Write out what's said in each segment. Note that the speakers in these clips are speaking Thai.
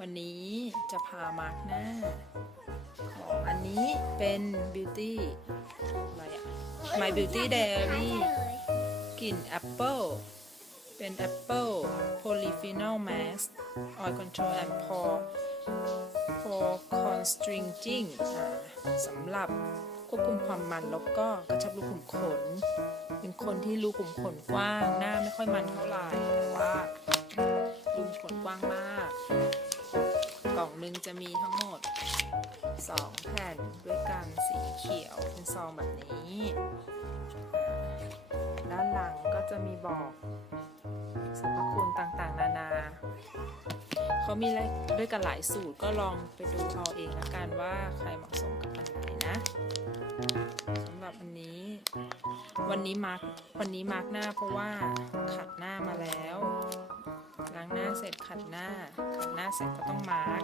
วันนี้จะพามาร์กหน้า ของอันนี้เป็น Beauty อะไรอะ My Beauty Diary กลิ่นแอปเปิลเป็นแอปเปิล polyphenol mask oil control and pore pore constricting สำหรับควบคุมความมันแล้วก็กระชับรูขุมขน เป็นคนที่รูขุมขนกว้าง หน้าไม่ค่อยมันเท่าไหร่แต่ว่ารูขุมขนกว้างมาก องหนึ่งจะมีทั้งหมด 2 แผ่นด้วยกันสีเขียวเป็นซองแบบนี้ ด้านหลังก็จะมีบอกสรรพคุณต่างๆ นานาเขามีด้วยกันหลายสูตรก็ลองไปดูเอาเองละกันว่าใครเหมาะสมกับอันไหนนะสำหรับอันนี้ วันนี้มาร์กวันนี้มาร์กหน้าเพราะว่าขัดหน้ามาแล้วางหน้าเสร็จขัดหน้า ขัดหน้าเสร็จก็ต้องมาร์ก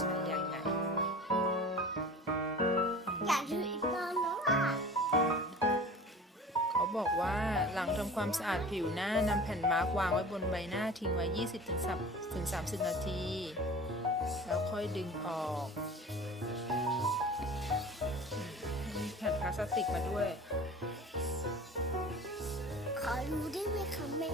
ใช้ยังไงอยากดูอีกตอนแล้วอะเขาบอกว่าหลังทำความสะอาดผิวหน้านำแผ่นมาร์กวางไว้บนใบหน้าทิ้งไว้ 20-30ถึง30ถึง30นาที แล้วค่อยดึงออกมีแผ่นพลาสติกมาด้วย ขอรู้ได้ไหมคะแม่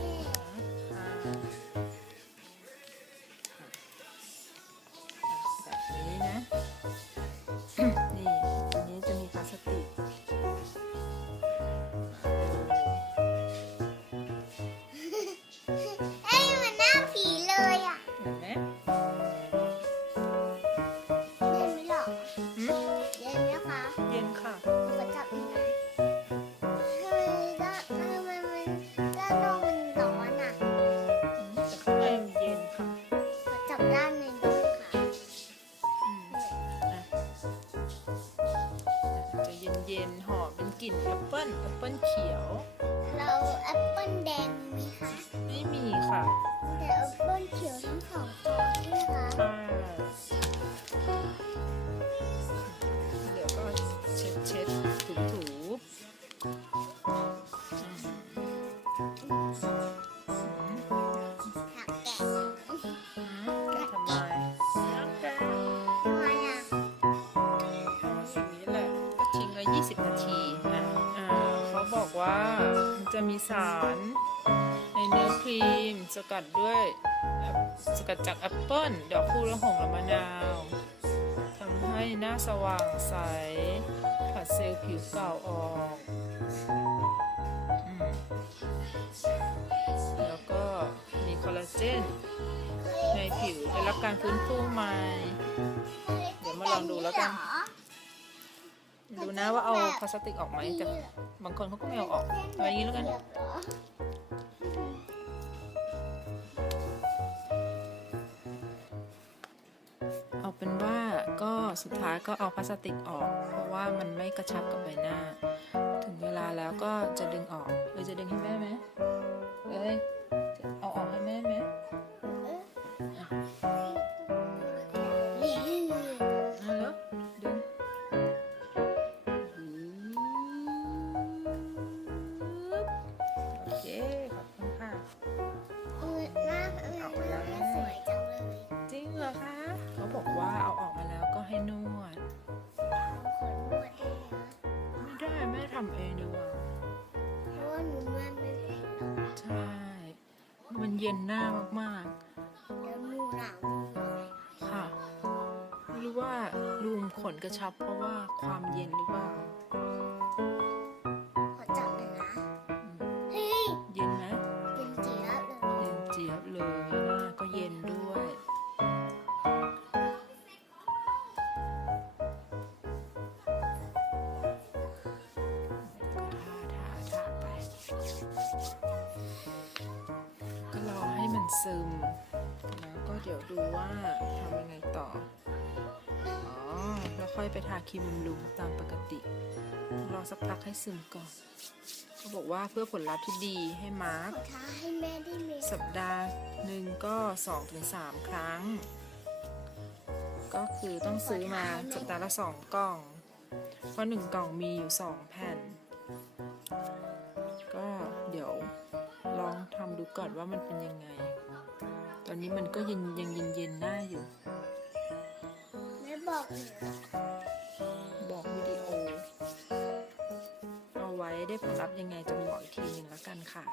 ำไมมันด้านนอกมันร้อนอะอืมแต่ข้างในมันเย็นค่ะขอจับด้านในด้วยค่ะอืมอะจะเย็นเย็นๆหอมเป็นกลิ่นแอปเปิ้ลแอปเปิ้ลเขียว เราแอปเปิ้ลแดงมีไหมคะ ไม่มีค่ะ แต่แอปเปิ้ลเขียวทั้งสองตัว อืมหักแกะอืมทำไมแล้วแกทำไมอะอย่างนี้แหละ ก็ทิ้งไว้ 20 นาทีนะอ่าเขาบอกว่ามันจะมีสาร ในเนื้อครีม สกัดด้วยสกัดจากแอปเปิ้ลดอกคูละหงและมะนาวทำให้หน้าสว่างใส ผัดเซลล์ผิวเก่าออก เจนในผิวได้รับการฟื้นฟูใหม่เดี๋ยวมาลองดูแล้วกัน ดูนะว่าเอาพลาสติกออกไหมแต่บางคนเขาก็ไม่เอาออกเอาอย่างนี้แล้วกันเอาเป็นว่าก็สุดท้ายก็เอาพลาสติกออก เพราะว่ามันไม่กระชับกับใบหน้า ถึงเวลาแล้วก็จะดึงออกเอยจะดึงให้แม่ไหมเอ้ย เอาออกให้แม่ไหมอะเอาแล้วดึงโอเค ขอบคุณค่ะหน้าหน้าสวยจังเลยจริงเหรอคะ เขาบอกว่าเอาออกมาแล้วก็ให้นวดขอนวดให้นะไม่ได้แม่ทำเองดีกว่ เย็นหน้ามากแล้วหนูหนาวมือเลยๆค่ะ ไม่รู้ว่ารูมขนกระชับเพราะว่าความเย็นหรือเปล่าขอจับหน่อยนะอืมเฮ้ยเย็นไหมเป็นจีแล้วเลยเย็นเจี๊ยบเลยหน้าก็เย็นด้วย ทาทาทาไปก็รอให้ มันซึม แล้วก็เดี๋ยวดูว่าทำยังไงต่อ อ๋อ แล้วค่อยไปทาครีมบำรุงตามปกติ รอสักพักให้ซึมก่อนเขาบอกว่าเพื่อผลลัพธ์ที่ดีให้มาร์ขกอท้าให้แม่ได้ไหมสัปดาห์หนึ่งก็2-3ครั้ง ก็คือต้องซื้อมาสัปดาห์ละ 2 กล่อง เพราะ1กล่องมีอยู่ 2 แผ่น ก่อนว่ามันเป็นยังไง ตอนนี้มันก็ยังยังเย็นเย็นๆหน้าอยู่ ไม่บอกหนูบอกวิดีโอ เอาไว้ได้ผลลัพธ์ยังไงจะมาบอกอีกทีหนึ่งแล้วกันค่ะ